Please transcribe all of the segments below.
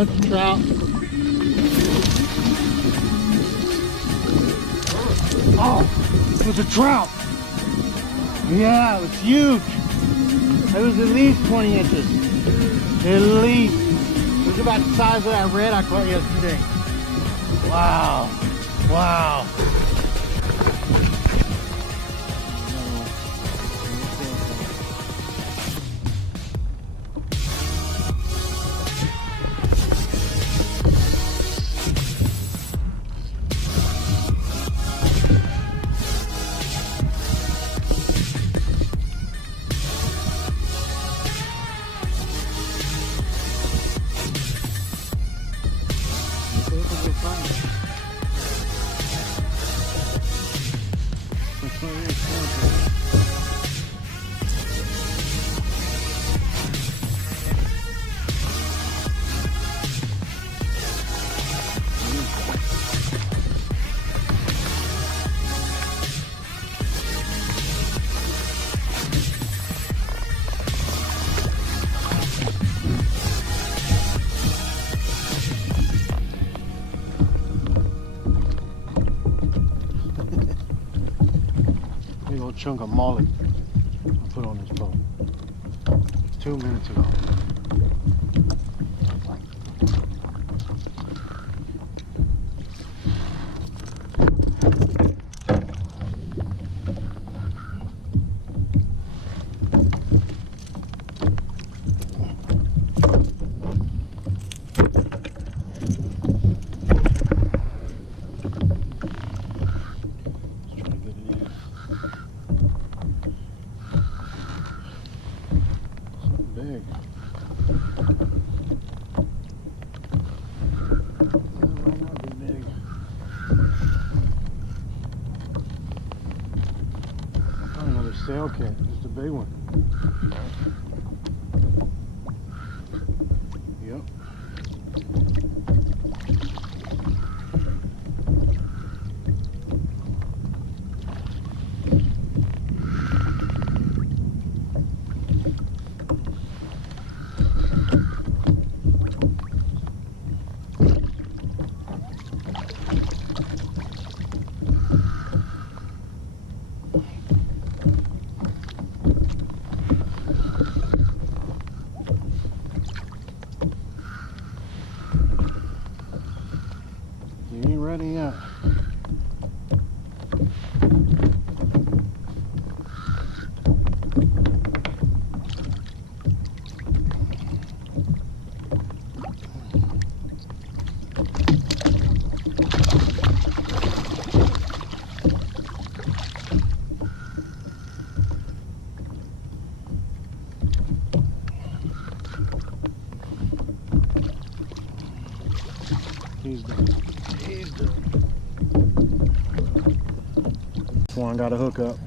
That's a trout. Oh, it was a trout. Yeah, it was huge. It was at least 20 inches. At least. It was about the size of that red I caught yesterday. Wow. Wow. Chunk of mullet I put on this boat 2 minutes ago. Big. Might not be big. Probably another sail cat, just a big one. Yep. You ain't ready yet. He's done. He's done. Swan got a hook up.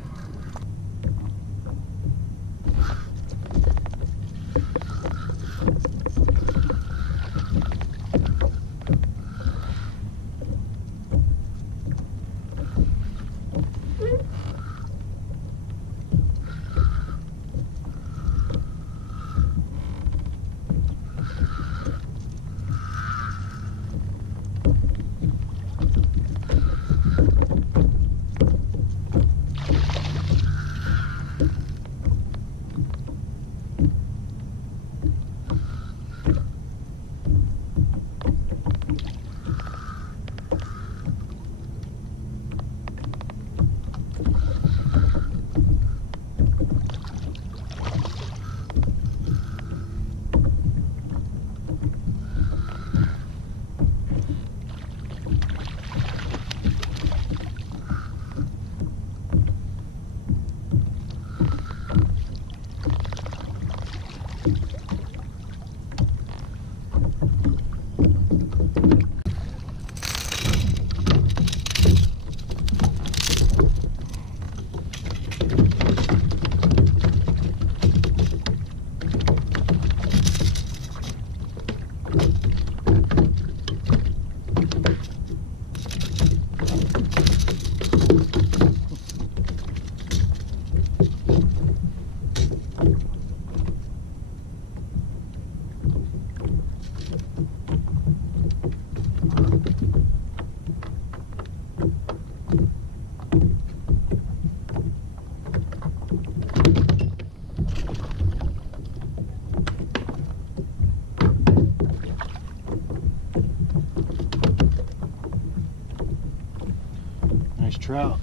trout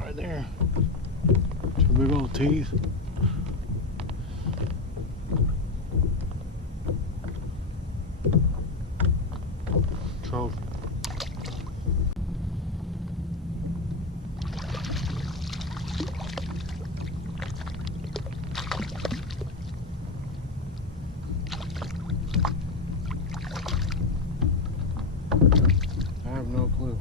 right there. Two big old teeth. Trophy. I have no clue.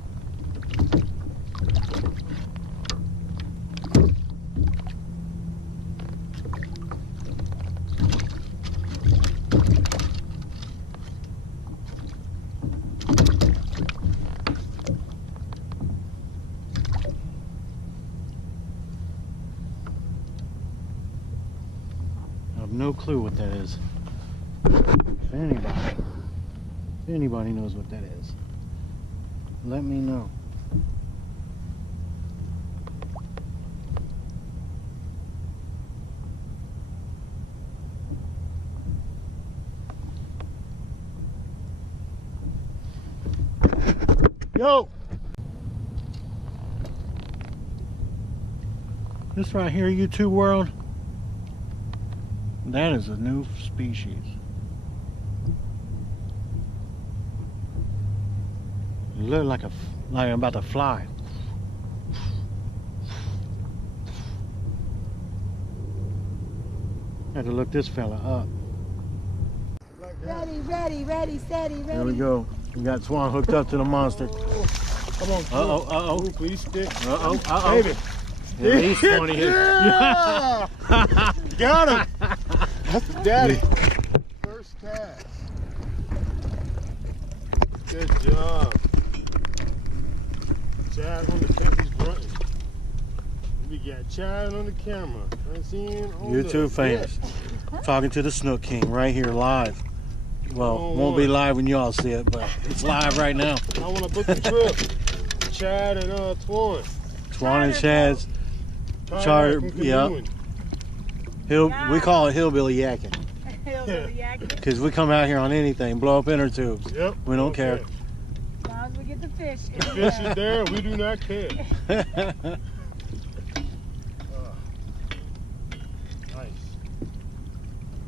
I have no clue what that is. If anybody knows what that is, let me know. Yo! This right here, YouTube world, that is a new species. It look like I'm about to fly. I had to look this fella up. Ready, steady, ready. There we go. We got Swan hooked up to the monster. Come on. Uh-oh. Ooh, please stick. Uh-oh. Baby. At least 20 hits. Yeah! Got him. That's the daddy. First cast. Good job. Chad on the camera. He's grunting. We got Chad on the camera. Francine on YouTube fans. Talking to the Snook King right here live. Well, won't be live when y'all see it, but it's live right now. I want to book the trip. Chad and Twan. Twan and Chad's charter, yeah. We call it hillbilly yakking. Hillbilly yakking. Because we come out here on anything, blow up inner tubes. Yep. We don't care. As long as we get the fish. The fish is there, we do not care. Nice.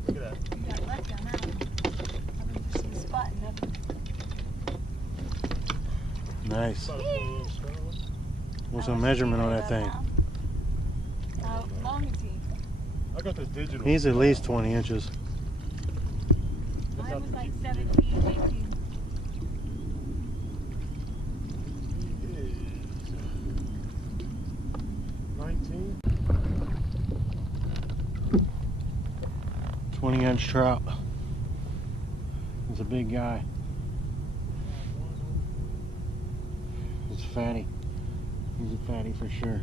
Look at that. You got left on that one. I'm just spotting them. Nice. About a 4-inch trout. What's the measurement on that thing? How long is he? I got the digital. He's at least 20 inches. Mine was like 17, 18. He is 19. 20-inch trout. He's a big guy. He's fatty. He's a fatty for sure.